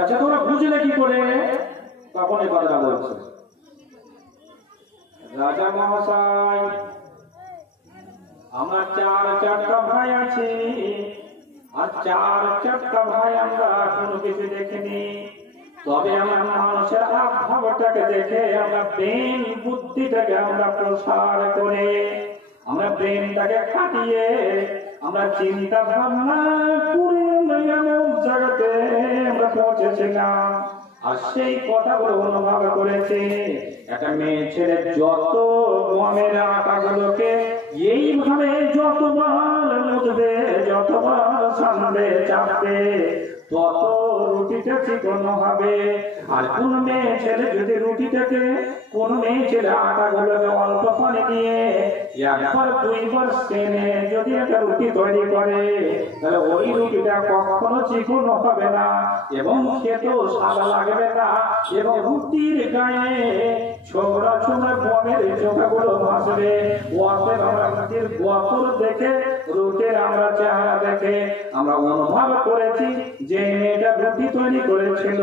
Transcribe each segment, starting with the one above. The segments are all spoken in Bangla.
আচ্ছা তোমরা বুঝলে কি করে? তখন এই কথা বলছে, রাজা মহাশয় আমরা চারটা ভাই আছি, আর চারটা ভাই আমরা কোনো কিছু দেখিনি, তবে আমরা মানুষের আভাবটাকে দেখে আমরা ব্রেন বুদ্ধিটাকে আমরা প্রসার করে আমরা ব্রেনটাকে খাটিয়ে আমরা চিন্তা ভাবনা করে এমন জায়গাতে আমরা পৌঁছেছিলাম। আর সেই কথাগুলো অনুভব করেছে একটা মেয়ে ছেলে যত গমের আটাগুলোকে এইভাবে যতবার মুছবে, যতবার সামনে চাপবে, তত রুটিটা চিকন হবে। আর কোন মেয়ে ছেলে যদি রুটিটাকে, কোন মেয়ে ছেলে আটাগুলোকে অল্প পানি দিয়ে একবার দুইবার সেনে যদি একটা রুটি তৈরি করে, তাহলে ওই রুটিটা কখনো চিকন হবে না এবং খেতেও স্বাদ লাগবে না, এবং রুটির গায়ে ছোবড়া ছোবড়া গমের চোখাগুলো ভাসবে। অতএব আমরা রুটির গতর দেখে, রুটির আমরা চেহারা দেখে আমরা অনুভব করেছি যে মেয়েটা রুটি তৈরি করেছিল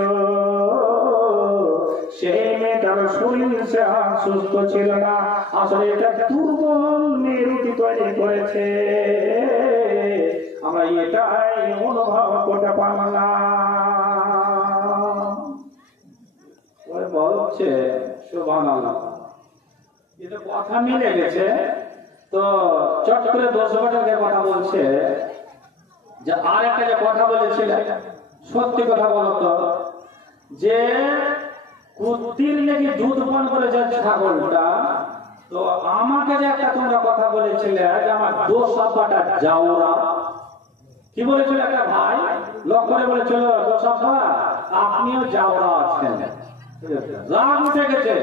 সেই মেয়েটার শরীর সে সুস্থ ছিল না, আসলে এটা দুর্বল মেয়ে রুটি তৈরি করেছে। আমরা এটাই অনুভব করতে পারলাম। বলছে সুবহানাল্লাহ, এটা কথা মিলে গেছে। তো চট করে 10 বছরের কথা বলছে যে আর একটা যে কথা বলেছিলেন, সত্যি কথা বলতো যে কুত্তির নাকি দুধ পান করে যায় ছাগলটা। তো আমাকে যে একটা তোমরা কথা বলেছিলে যে আমার দোষ আব্বাটা যাওরা, কি বলেছিল একটা ভাই লক করে বলেছিল, দোষ আব্বা আপনিও যাওরা আছেন। রাগ উঠে গেছে,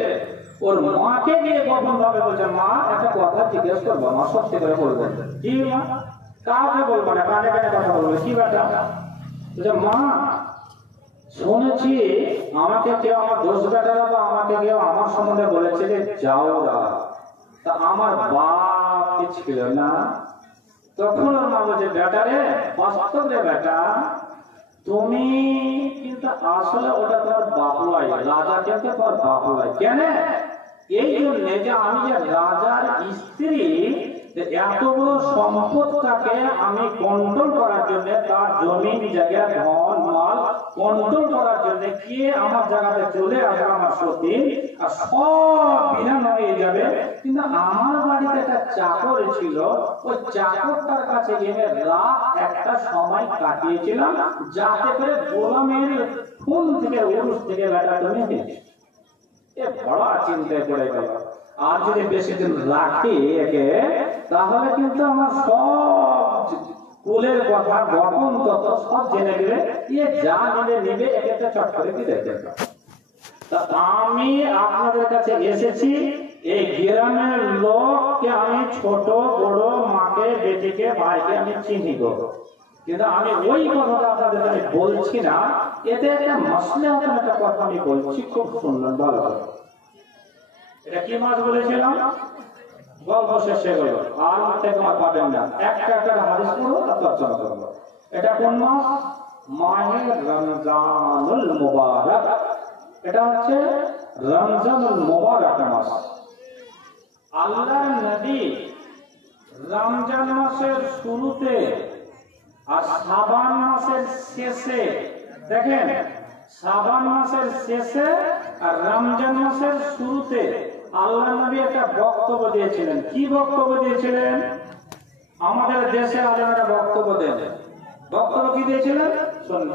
ওর মাকে গিয়ে গোপন ভাবে বলছে, মা একটা কথা জিজ্ঞেস করবো, মা সত্যি করে বলবেন। কি মা? কাউকে বলবো না, কানে কানে কথা বলবো। কি ব্যাটা? মা শুনেছি আমাকে কেউ, আমার দোষ বেটারা বা আমাকে কেউ আমার সম্বন্ধে বলেছে যে যাওরা, তা আমার বাপ কি ছিল না? তখন ওর মা বলছে, বেটারে বাস্তব রে বেটা, তুমি কিন্তু আসলে ওটা তোমার বাপ নয়, রাজা কিন্তু তোমার বাপ নয়। কেন? এই জন্য যে আমি যে রাজার স্ত্রী, এত বড় সম্পদটাকে আমি কন্ট্রোল করার জন্য, তার জমিন জায়গা ধন মাল কন্ট্রোল করার জন্য কে আমার জায়গাতে চলে আসবে, আমার সতী, আর সব বিধান হয়ে যাবে। কিন্তু আমার বাড়িতে একটা চাকর ছিল, ওই চাকরটার কাছে গিয়ে রাত একটা সময় কাটিয়েছিলাম, যাতে করে গোলামের খুন থেকে উরুস থেকে বেটা তুমি এ বড় চিন্তায় পড়ে গেল। আর যদি বেশি দিন রাখি একে, তাহলে কিন্তু আমার সব কুলের কথা গোপন তথ্য সব জেনে গেলে এ যা নিবে নিবে, একে চট করে দিয়ে দেবে। আমি আপনাদের কাছে এসেছি, এই গ্রামের লোককে আমি ছোট বড়, মাকে বেটিকে ভাইকে আমি চিনি গো, কিন্তু আমি ওই কথাটা আপনাদের কাছে বলছি না। এতে একটা মাসলাহাতের একটা কথা আমি বলছি, খুব সুন্দর ভালো। এটা কি মাস বলেছিলাম? গল্প শেষ হয়ে গেল, আর থেকে আর পাবেন না। একটা হাদিস পড়ো আর তর্জমা করবো। এটা কোন মাস? মাহে রমজানুল মুবারক। এটা হচ্ছে রমজানুল মুবারক মাস। আল্লাহর নবী রমজান মাসের শুরুতে আর শাবান মাসের শেষে, দেখেন শাবান মাসের শেষে আর রমজান মাসের শুরুতে আল্লাহ নবী একটা বক্তব্য দিয়েছিলেন। কি বক্তব্য দিয়েছিলেন? আমাদের দেশে আলেমেরা বক্তব্য দেন। বক্তব্য কি দিয়েছিলেন? শুনুন।